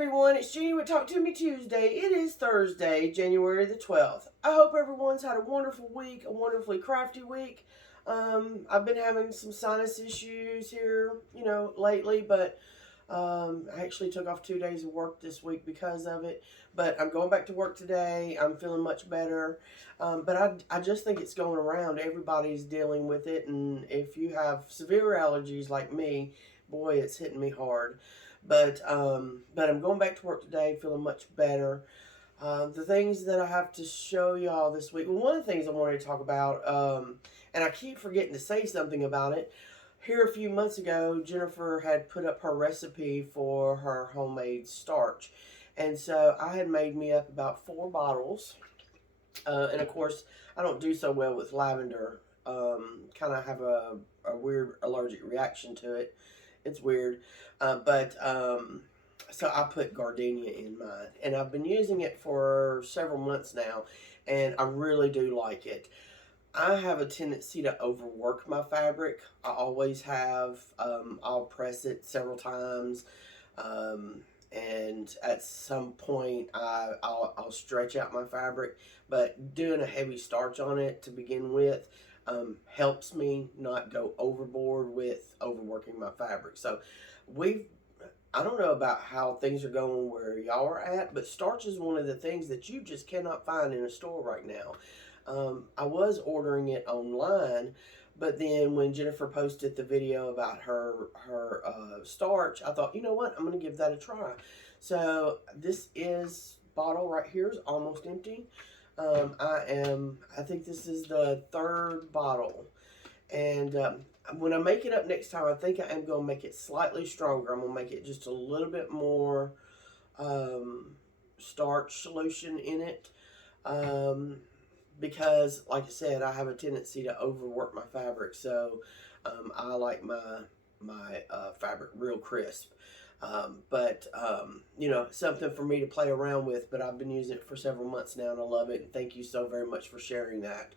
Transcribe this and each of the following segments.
everyone, it's Jeannie with Talk To Me Tuesday. It is Thursday, January the 12th. I hope everyone's had a wonderful week, a wonderfully crafty week. I've been having some sinus issues here, lately, but I actually took off 2 days of work this week because of it. But I'm going back to work today. I'm feeling much better. But I just think it's going around. Everybody's dealing with it. And if you have severe allergies like me, boy, it's hitting me hard. But I'm going back to work today, feeling much better. The things that I have to show y'all this week. Well, one of the things I wanted to talk about, and I keep forgetting to say something about it. Here a few months ago, Jennifer had put up her recipe for her homemade starch. And so I had made me up about 4 bottles. And of course, I don't do so well with lavender. Kind of have a weird allergic reaction to it. It's weird. So I put gardenia in mine. And I've been using it for several months now. And I really do like it. I have a tendency to overwork my fabric. I always have. I'll press it several times. And at some point, I'll stretch out my fabric. But doing a heavy starch on it to begin with helps me not go overboard with overworking my fabric. So I don't know about how things are going where y'all are at, but starch is one of the things that you just cannot find in a store right now. I was ordering it online, but then when Jennifer posted the video about her starch, I thought, you know what, I'm going to give that a try. So this bottle right here is almost empty. I think this is the 3rd bottle. And when I make it up next time, I think I am going to make it slightly stronger. I'm going to make it just a little bit more starch solution in it. Because, like I said, I have a tendency to overwork my fabric. So I like my fabric real crisp. Something for me to play around with, but I've been using it for several months now and I love it. And thank you so very much for sharing that.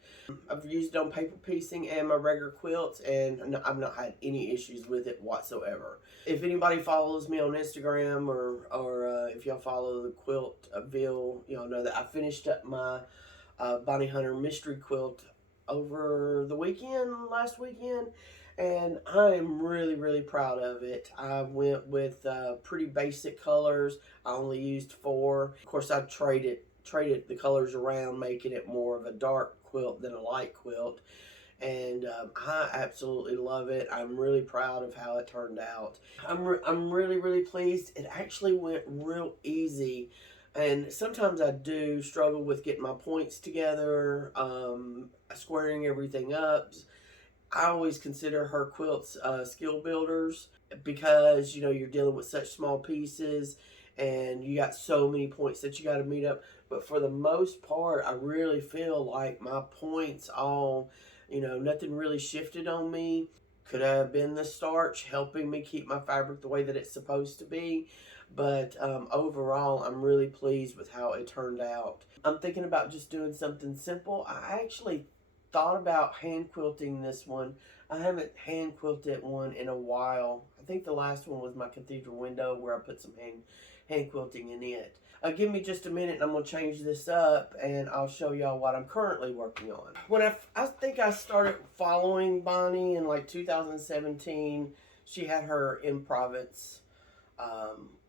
I've used it on paper piecing and my regular quilts, and I've not had any issues with it whatsoever. If anybody follows me on Instagram or if y'all follow the Quiltville, y'all know that I finished up my Bonnie Hunter mystery quilt over the last weekend. And I am really, really proud of it. I went with pretty basic colors. I only used 4. Of course, I traded the colors around, making it more of a dark quilt than a light quilt. And I absolutely love it. I'm really proud of how it turned out. I'm really, really pleased. It actually went real easy. And sometimes I do struggle with getting my points together, squaring everything up. I always consider her quilts skill builders because, you're dealing with such small pieces and you got so many points that you got to meet up. But for the most part, I really feel like my points all, nothing really shifted on me. Could have been the starch helping me keep my fabric the way that it's supposed to be. But overall, I'm really pleased with how it turned out. I'm thinking about just doing something simple. I actually thought about hand quilting this one. I haven't hand quilted one in a while. I think the last one was my cathedral window where I put some hand quilting in it. Give me just a minute and I'm going to change this up and I'll show y'all what I'm currently working on. When I think I started following Bonnie in like 2017, she had her In Province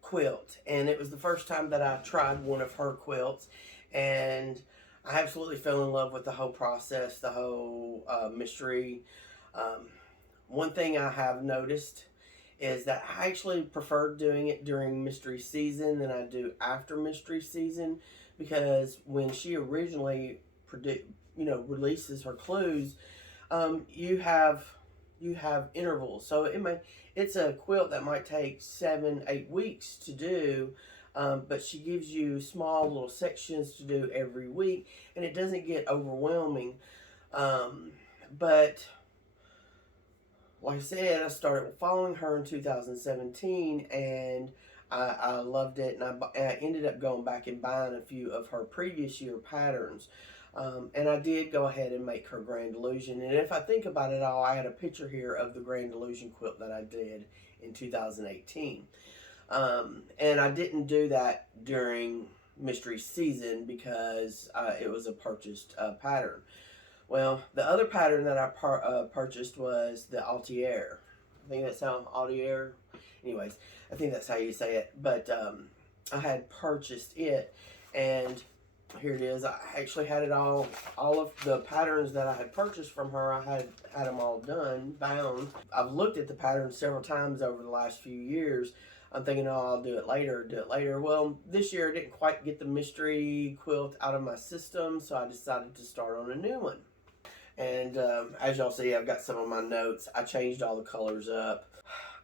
quilt, and it was the first time that I tried one of her quilts, and I absolutely fell in love with the whole process, the whole mystery. One thing I have noticed is that I actually prefer doing it during mystery season than I do after mystery season, because when she originally releases her clues, you have intervals. So it's a quilt that might take 7-8 weeks to do. But she gives you small little sections to do every week, and it doesn't get overwhelming. But like I said, I started following her in 2017, and I loved it, and I ended up going back and buying a few of her previous year patterns. And I did go ahead and make her Grand Illusion. And if I think about it all, I had a picture here of the Grand Illusion quilt that I did in 2018. And I didn't do that during mystery season because it was a purchased pattern. Well, the other pattern that I purchased was the Altier. I think that's how Altier. Anyways, I think that's how you say it. But I had purchased it, and here it is. I actually had it all of the patterns that I had purchased from her. I had them all done, bound. I've looked at the patterns several times over the last few years. I'm thinking, oh, I'll do it later. Well, this year I didn't quite get the mystery quilt out of my system, so I decided to start on a new one. And as y'all see, I've got some of my notes. I changed all the colors up.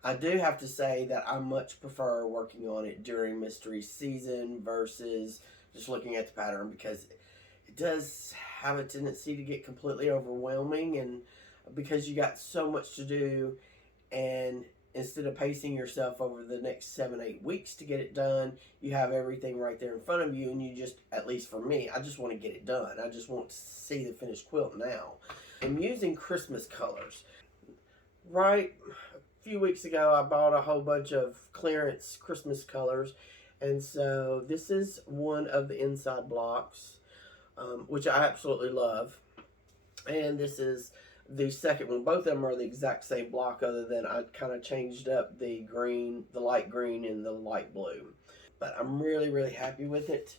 I do have to say that I much prefer working on it during mystery season versus just looking at the pattern, because it does have a tendency to get completely overwhelming, and because you got so much to do, and instead of pacing yourself over the next 7-8 weeks to get it done, you have everything right there in front of you, and you just, at least for me, I just want to get it done. I just want to see the finished quilt now. I'm using Christmas colors. Right a few weeks ago, I bought a whole bunch of clearance Christmas colors, and so this is one of the inside blocks, which I absolutely love, and this is the second one. Both of them are the exact same block, other than I kind of changed up the green, the light green, and the light blue. But I'm really happy with it.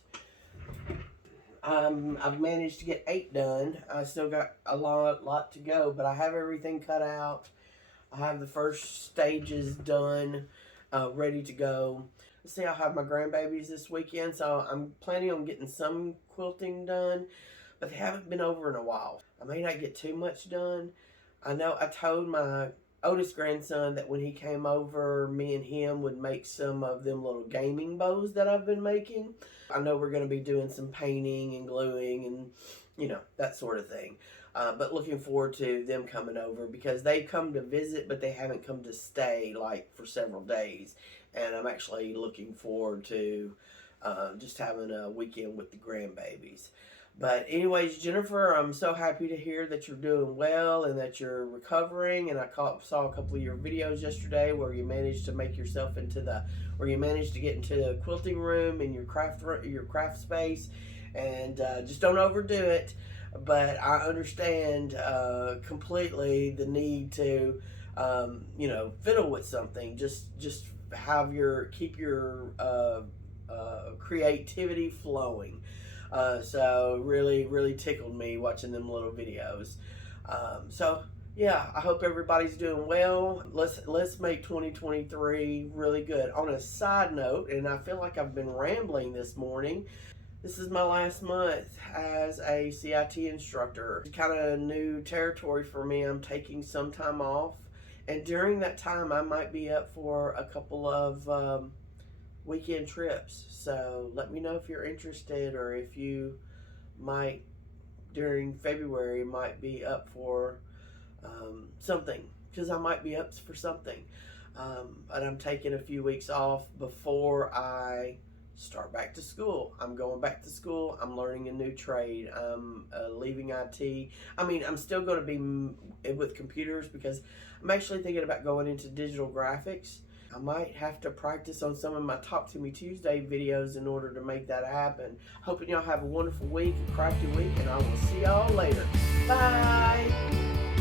I've managed to get 8 done. I still got a lot to go, but I have everything cut out. I have the first stages done, ready to go. Let's see, I'll have my grandbabies this weekend, so I'm planning on getting some quilting done, but they haven't been over in a while. I may not get too much done. I know I told my oldest grandson that when he came over, me and him would make some of them little gaming bows that I've been making. I know we're going to be doing some painting and gluing and, you know, that sort of thing. But looking forward to them coming over, because they come to visit, but they haven't come to stay like for several days. And I'm actually looking forward to just having a weekend with the grandbabies. But anyways, Jennifer, I'm so happy to hear that you're doing well and that you're recovering. And I saw a couple of your videos yesterday where you managed to make yourself where you managed to get into the quilting room in your craft space. And just don't overdo it. But I understand completely the need to, you know, fiddle with something. Just have keep your creativity flowing. So really tickled me watching them little videos. So yeah, I hope everybody's doing well. Let's make 2023 really good. On a side note, and I feel like I've been rambling this morning, this is my last month as a CIT instructor. It's kind of new territory for me. I'm taking some time off, and during that time I might be up for a couple of weekend trips. So let me know if you're interested, or if you might during February might be up for something, because I might be up for something. But I'm taking a few weeks off before I start back to school. I'm going back to school. I'm learning a new trade. I'm leaving IT. I mean, I'm still going to be with computers, because I'm actually thinking about going into digital graphics. I might have to practice on some of my Talk to Me Tuesday videos in order to make that happen. Hoping y'all have a wonderful week, a crafty week, and I will see y'all later. Bye!